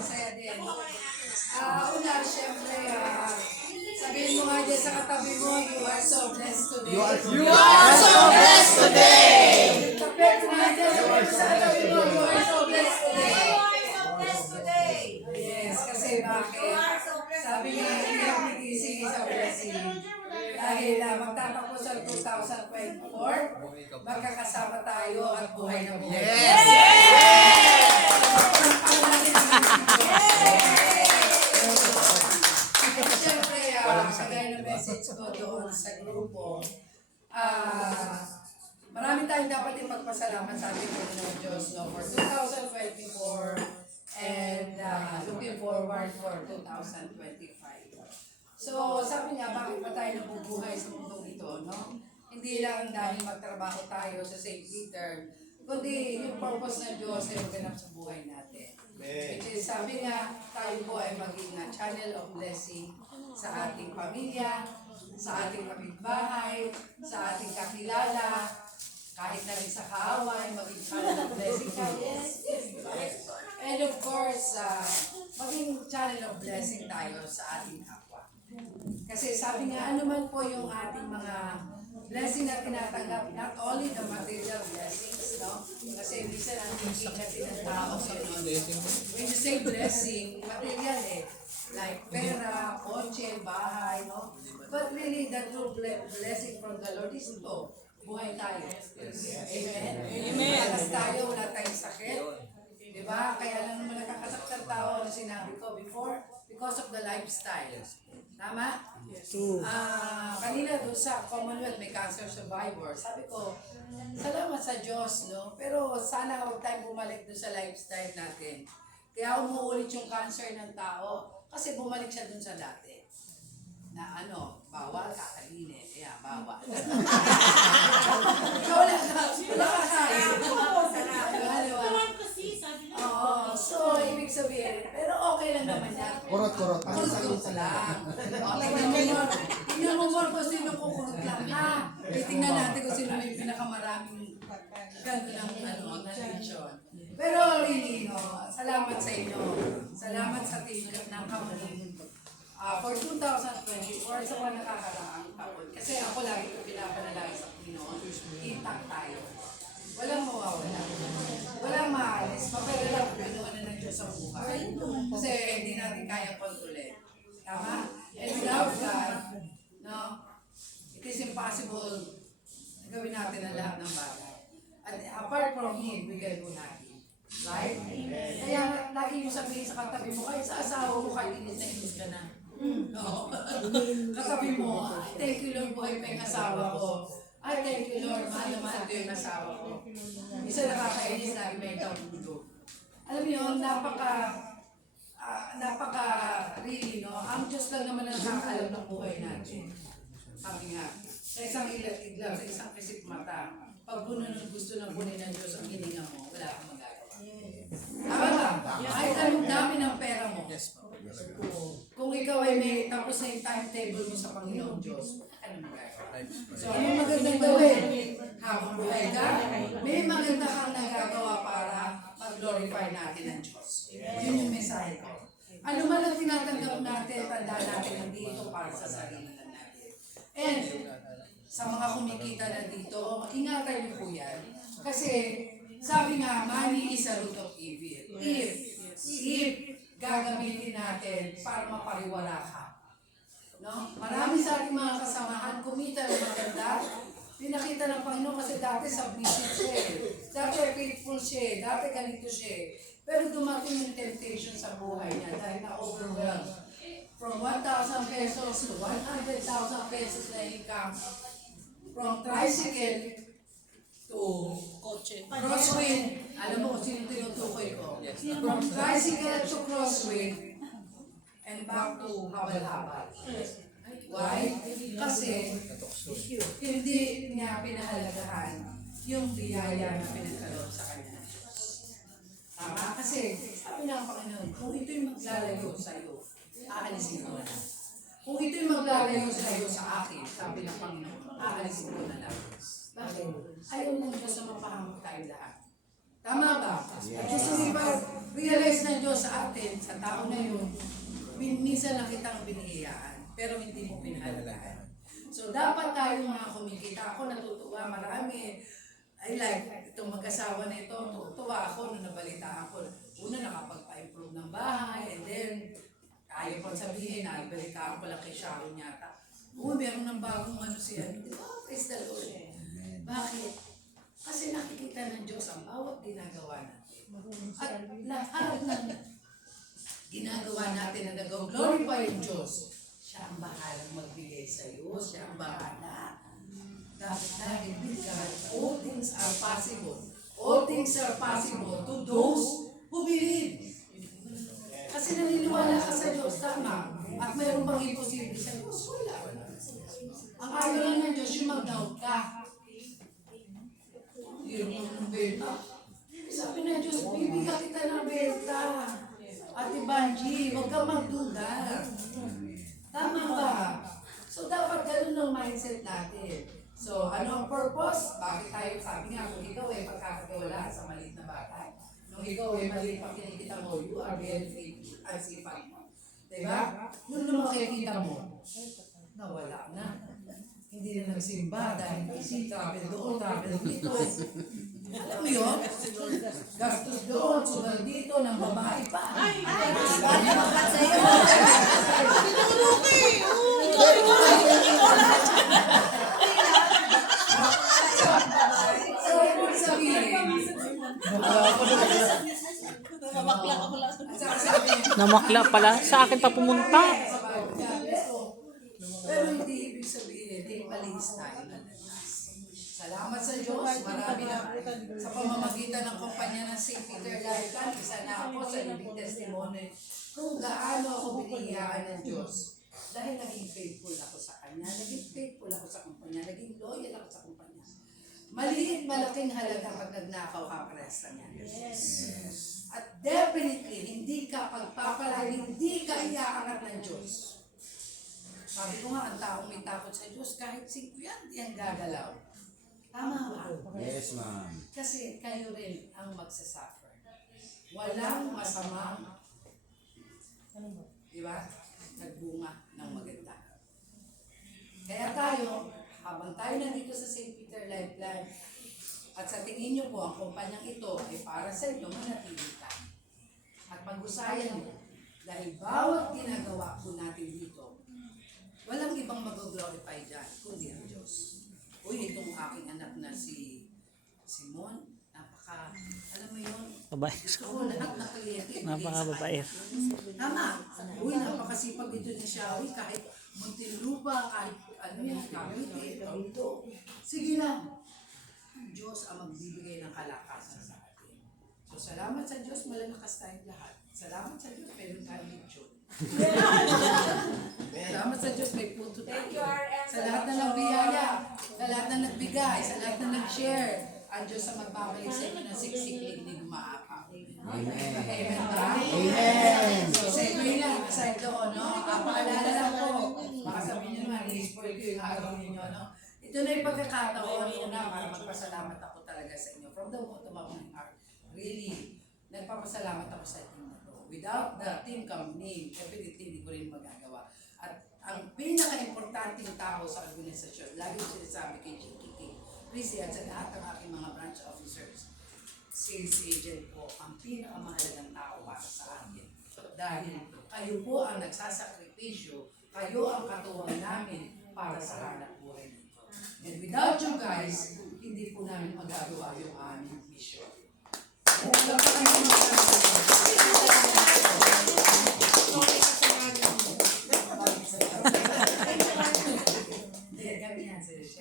masaya din. Una, syempre, sabihin mo nga dyan sa katabi mo, you are so blessed today. You are so blessed today. Sabihin mo nga dyan sa katabi mo, you are so blessed today. Yes, kasi bakit? Sabi nga, every gising is a blessing. Dahil magtatapos ang 2024, magkakasama tayo at buhay na buhay. Yes! Siyempre, kagaya ng message ko doon sa grupo, marami tayong dapat ipagpasalamat sa ating Panginoon Diyos for 2024 and looking forward for 2025. So, sabi niya, bakit ba tayo nabubuhay sa mundong ito, no? Hindi lang dahil magtrabaho tayo sa St. Peter, kundi yung purpose ng Diyos ay maganap sa buhay natin. Which is, sabi nga, tayo po ay maging channel of blessing sa ating pamilya, sa ating kapitbahay, sa ating kakilala, kahit na rin sa kaaway, maging channel of blessing tayo. And of course, maging channel of blessing tayo sa ating kapwa. Kasi sabi nga, ano man po yung ating mga blessing na tinatanggap, not only the material blessings, no? Kasi minsan ang thinking kasi ng tao, when you say blessing, material like pera, kotse, bahay, no? But really, the true blessing from the Lord is ito, buhay tayo. Amen? Amen. Malas tayo, wala tayong sakit. Diba? Kaya lang naman nakakasaktan tao na sinabi ko before, because of the lifestyle. Tama? Kanina doon sa Commonwealth, may cancer survivor. Sabi ko, salamat sa Diyos, no? Pero sana huwag tayong bumalik doon sa lifestyle natin. Kaya umuulit yung cancer ng tao kasi bumalik siya doon sa dati. Na bawal, kakainin. Kaya bawal. Ikaw lang kakain. Oo, so ibig sabihin, pero okay lang naman yan. Kurot. Kurot lang. Tingnan mo more kung sino kukurot lang. Tingnan natin kung sino may pinakamaraming ganda ng nation. Pero really, salamat sa inyo. Salamat sa tingkat ng kamunin. For 2024, sa mga nakakaraang taon. Kasi ako lagi ko pinapanalangin sa Panginoon, intact tayo. Walang mawawala. Walang maalis. Mapera lang pinuha na ng Diyos ang buhay. Kasi hindi natin kaya kontrolin. Tama? And without God, no, it is impossible na gawin natin ang lahat ng bagay. At apart from Him, bigay mo natin. Right? Kaya lagi mo sabihin sa katabi mo, kahit sa asawa mo, kahit inis na inis ka na. No. Katabi mo, thank you Lord, buhay pa yung asawa ko. Ay, thank you Lord, mahal na mahal ko yung asawa ko. Isa nakakainis na may kamulo. Alam mo yun, really, no? Ang Diyos lang naman ang nakakaalam ng buhay natin. Sabi nga, sa isang ilag, sa isang kisip mata, pag gusto ng bunin ng Diyos ang hininga mo, wala kang magagawa. Tama ba? Kahit anong dami ng pera mo. Kung ikaw ay may tapos na yung timetable mo sa Panginoon Diyos, ano magagawa? So, ano magandang gawin? Habang buhay ka, may maganda kang nagagawa para mag-glorify natin ang Diyos. Yun yung mensahe ko. Ano man ang tinatanggap natin, tanda natin nandito para sa sarili lang natin. And sa mga kumikita na dito, ingatan niyo po yan. Kasi sabi nga, money is a root of evil. If gagamitin natin para mapariwala ka. No? Marami sa ating mga kasamahan, kumita ng maganda, pinakita ng Panginoon kasi dati submissive siya dati faithful siya dati ganito siya pero dumating yung temptation sa buhay niya dahil na-overwhelmed. From 1,000 pesos to 100,000 pesos na income, from tricycle to crosswind. Alam mo kung sino tinutukoy ko? From tricycle to crosswind and back to habal-habal. Why? Kasi hindi niya pinahalagahan yung biyaya na pinagkaloob sa kanya ng Diyos. Tama? Kasi sabi ng Panginoon, kung ito'y maglalayo sa iyo, aalisin ko na lang. Kung ito'y maglalayo sa iyo sa akin, sabi ng Panginoon, aalisin ko na lang. Bakit? Ayaw ng Diyos na mapahamak tayo lahat. Tama ba? At gusto realize ng Diyos sa atin, sa tao na yun, minsan lang kitang binihiyaan, pero hindi mo pinahalagaan. So, dapat tayong mga kumikita. Ako natutuwa, marami. I like, itong mag-asawa na ito, tutuwa ako nung nabalita ako. Una, nakapagpa-improve ng bahay, and then, ayaw pang sabihin, nabalitaan ko lang kay Sharon yata. Meron ng bagong siya. Praise the Lord. Bakit? Kasi nakikita ng Diyos ang bawat ginagawa natin. At lahat ng ginagawa natin na nag-glorify yung Diyos, siya ang bahalang magbigay sa iyo. Siya ang bahala. Dapat lagi with God, all things are possible. All things are possible to those who believe. Kasi naniniwala ka sa Diyos, tama. At mayroon bang imposible sa Diyos? Wala. Ang ayaw lang ng Diyos, yung mag-doubt ka. Hirap mo ng benta. Sabi ng Diyos, bibigyan kita ng benta. Ate Banji, huwag kang magduda. Tama ba? So, dapat ganun ang mindset natin. So, ano ang purpose? Bakit tayo, sabi nga, kung ikaw ay pagkakagawalaan sa maliit na bagay. Nung ikaw ay maliit pang kinikita mo, you are very faithful as if I know. Diba? Nung makikita mo, nawala na. Hindi na nagsimba dahil busy, travel doon, travel dito. Alam mo yun? Gastos doon, sugal dito, ng babae pa. Ano makat sa'yo? So, ibig sabihin, Namakla pala. Sa akin pa pumunta. pero hindi ibig sabihin, hindi malis tayo na natas. Salamat sa Diyos, marami na sa pamamagitan ng kumpanya ng St. Peter Lifeline, isa na ako sa living testimony kung gaano ako binigyan ng Diyos. Dahil naging faithful ako sa Kanya, naging faithful ako sa kumpanya, naging loyal ako sa kumpanya. Maliit, malaking halaga pag nagnakaw ka presta niya. Yes. At definitely, hindi ka pagpapalay, hindi ka iaangat ng Diyos. Sabi ko nga, ang taong may takot sa Diyos, kahit 5 yan, yan gagalaw. Tama ba? Yes, ma'am. Kasi kayo rin ang magsasuffer. Walang masamang, di ba? Nagbunga ng maganda. Kaya tayo, habang tayo nandito sa St. Peter Lifeline, at sa tingin nyo po, ang kumpanyang ito ay para sa inyo, manatili ka. At pag-usayan mo, dahil bawat ginagawa po natin dito, walang ibang mag-glorify dyan, kundi ang Diyos. Uy, itong aking anak na si Simon, alam mo yun, Babae. gusto ko lahat na kliyente. Napaka-babae. Tama. Uy, napakasipag dito ni Shawi, kahit Muntinlupa, kahit ano yan, Cavite, Toronto. Sige lang. Ang Diyos ang magbibigay ng kalakasan sa atin. So, salamat sa Diyos, malalakas tayong lahat. Salamat sa Diyos, meron tayong lechon. Salamat sa Diyos, may puto tayo. Sa lahat na nagbiyaya, sa lahat na nagbigay, sa lahat na nag-share, ang Diyos ang magbabalik sa inyo ng siksiklig ni Gumaapa. Amen. Amen ba? Amen. So, sa inyo lang, aside doon, no? Paalala lang po. Baka sabihin nyo naman, i-spoil ko yung araw ninyo, no? Ito na yung pagkakataon una para magpasalamat ako talaga sa inyo. From the bottom of my heart, really, nagpapasalamat ako sa team na to. Without the team company, definitely hindi ko rin magagawa. At ang pinaka-importanting tao sa organisasyon, lagi ko sinasabi kay GKK, Prissy at sa lahat ng aking mga branch officers, sales agent po, ang pinakamahalagang tao para sa akin. Dahil kayo po ang nagsasakripisyo, kayo ang katuwang namin para sa hanap buhay nito. And without you guys, hindi po namin magagawa yung aming mission.